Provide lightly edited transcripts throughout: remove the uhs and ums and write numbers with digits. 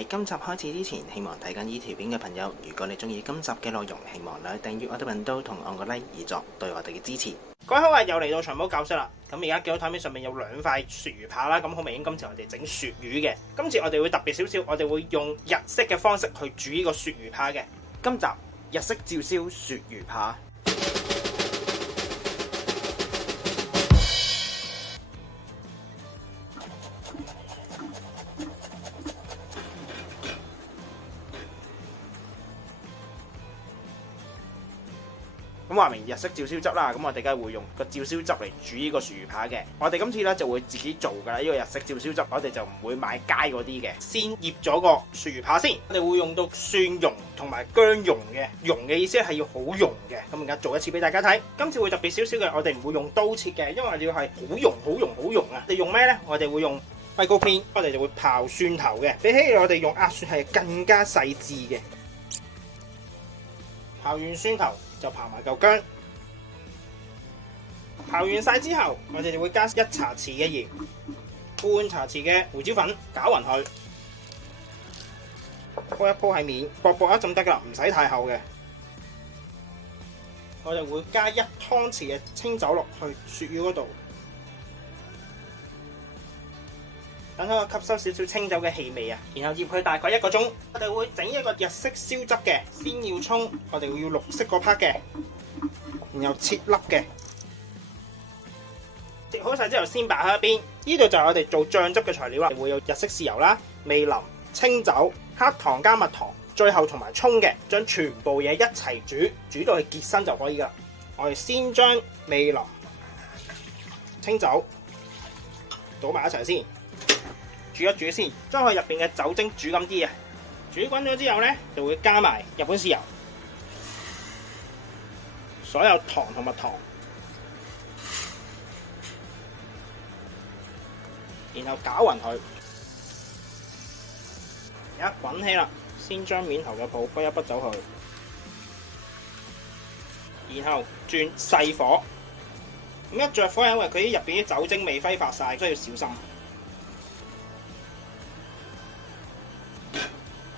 喺今集開始之前，希望睇緊呢條片嘅朋友，如果你中意今集嘅內容，希望你訂閱我哋頻道同按個 like 以作對我哋嘅支持。各位好啊，又嚟到長毛教室啦。咁而家見到台面上面有2塊鱈魚扒啦，咁好明顯今次我哋整鱈魚嘅。今次我哋會特別少少，我哋會用日式嘅方式去煮呢個鱈魚扒嘅。今集日式照燒鱈魚扒。咁話明日式照燒汁啦，咁我哋梗係會用個照燒汁嚟煮呢個鱈魚扒嘅。我哋今次咧就會自己做㗎啦，呢個日式照燒汁，我哋就唔會買街嗰啲嘅。先醃咗個鱈魚扒先，我哋會用到蒜蓉同埋薑蓉嘅，蓉嘅意思係要好蓉嘅。咁而家做一次俾大家睇。今次會特別少少嘅，我哋唔會用刀切嘅，因為我哋要係好蓉、好蓉、好蓉啊！你用咩咧？我哋會用跛刀片，我哋就會刨蒜頭嘅，比起我哋用壓蒜係更加細緻嘅。刨完蒜頭就刨埋嚿薑，刨完晒之後，我哋就會加1茶匙嘅鹽，半茶匙嘅胡椒粉，攪勻佢，鋪一鋪喺面，薄薄一浸得㗎啦，唔使太厚嘅。我哋會加1湯匙嘅清酒落去鱈魚嗰度，等佢吸收少少清酒嘅氣味啊，然後醃佢大概1個鐘。我哋會整一個日式燒汁嘅，先要葱，我哋要綠色嗰 part 嘅，然後切粒嘅，切好晒之後先擺喺一邊。呢度就係我哋做醬汁嘅材料啦，會有日式豉油啦、味淋、清酒、黑糖加蜜糖，最後同埋葱嘅，將全部嘢一齊煮，煮到佢結身就可以噶啦。我哋先將味淋、清酒倒埋一齊先。煮一煮先，將佢入邊嘅酒精煮咁啲啊，煮滾咗之後咧，就會加埋日本豉油、所有糖同蜜糖，然後攪勻佢，一滾起啦，先將面頭嘅泡滗一滗走去，然後轉細火，咁一着火係因為佢啲入邊啲酒精未揮發晒，所以要小心。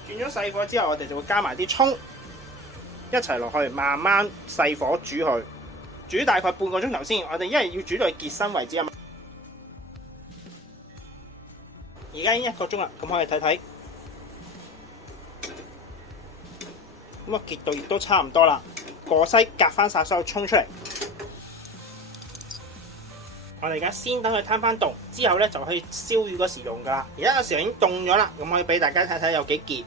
轉咗細火之後，我哋就會加埋啲葱一齊落去，慢慢細火煮佢，煮大概半個鐘頭先。我哋因為要煮到佢結身為止啊嘛。而家已經1個鐘啦，咁可以睇睇，咁啊結到亦都差唔多啦。過篩隔翻晒所有葱出嚟，我哋而家先等佢攤翻凍，之後咧就可以燒魚嗰時用噶啦。而家個時候已經凍咗啦，咁可以俾大家睇睇有幾結。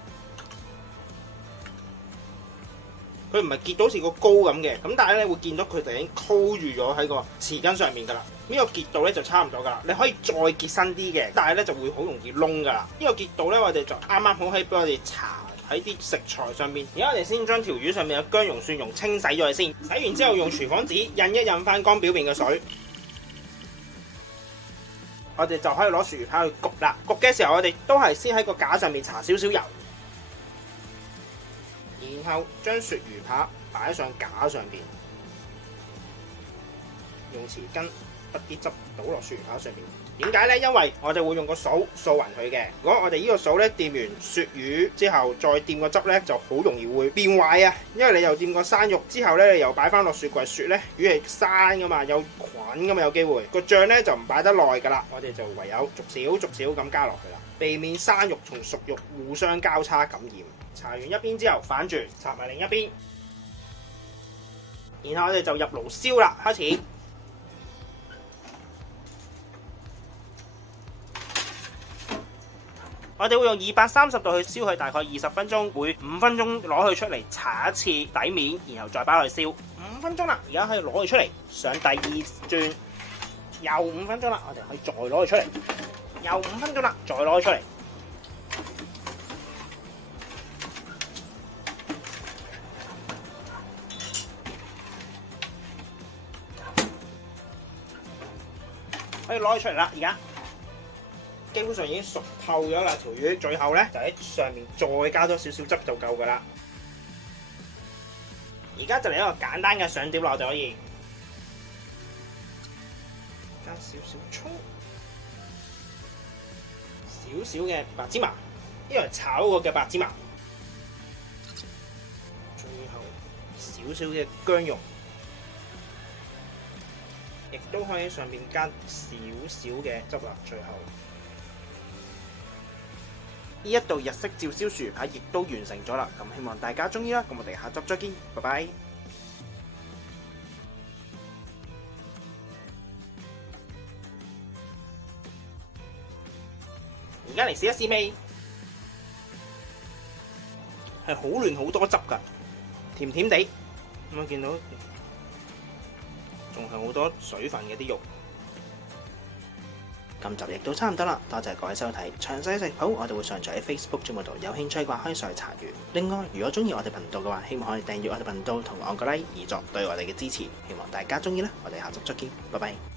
佢唔係結到好似個膏咁嘅，咁但係咧會見到佢哋已經箍住咗喺個匙羹上面噶啦。呢個結度咧就差唔多噶啦，你可以再結身啲嘅，但係咧就會好容易燶噶啦。呢個結度咧我哋就啱啱好可以俾我哋搽喺啲食材上面。而家我哋先將條魚上面嘅薑蓉、蒜蓉清洗咗佢先，洗完之後用廚房紙印一印翻乾表面嘅水。我哋就可以攞鱈魚扒去焗啦。焗嘅時候我哋都係先喺個架上面搽少少油。然後將鱈魚扒擺上架上邊，用匙羹滗啲汁倒落鱈魚扒上邊。點解呢？因為我哋會用個掃勻佢嘅。如果我哋呢個掃咧掂完鱈魚之後，再掂個汁咧，就好容易會變壞啊！因為你又掂個生肉之後咧，你又擺翻落雪櫃雪咧，魚係生噶嘛，有菌噶嘛，有機會個醬咧就唔擺得耐噶啦。我哋就唯有逐少咁加落去啦，避免生肉同熟肉互相交叉感染。搽完一邊之後，反轉搽埋另一邊，然後我哋就入爐燒啦，開始。我哋會用230度去燒佢大概20分鐘，每5分鐘攞佢出嚟搽一次底面，然後再擺去燒5分鐘啦。而家可以攞佢出嚟上第2轉，又5分鐘啦。我哋可以再攞佢出嚟，又5分鐘啦，再攞佢出嚟。可以攞佢出嚟啦，而家基本上已經熟透咗啦條魚，最後咧就喺上面再加多少少汁就夠噶啦。而家就嚟一個簡單嘅上碟落就可以，加少少葱，少少嘅白芝麻，呢個係炒過嘅白芝麻，最後少少嘅薑蓉，亦都可以喺上面加少少嘅汁啦。最後呢一道日式照燒薯排亦都完成咗啦，咁希望大家中意啦。咁我哋下集再見，拜拜。而家嚟試一試味，係好嫩好多汁㗎，甜甜地。咁我見到仲係好多水分嘅啲肉。今集亦都差唔多啦，多謝各位收睇。詳細食譜我哋會上載喺 Facebook 專頁度，有興趣嘅話可以上去查閱。另外，如果中意我哋頻道嘅話，希望可以訂閱我哋頻道同按個 like 以作對我哋嘅支持。希望大家中意啦，我哋下集再見，拜拜。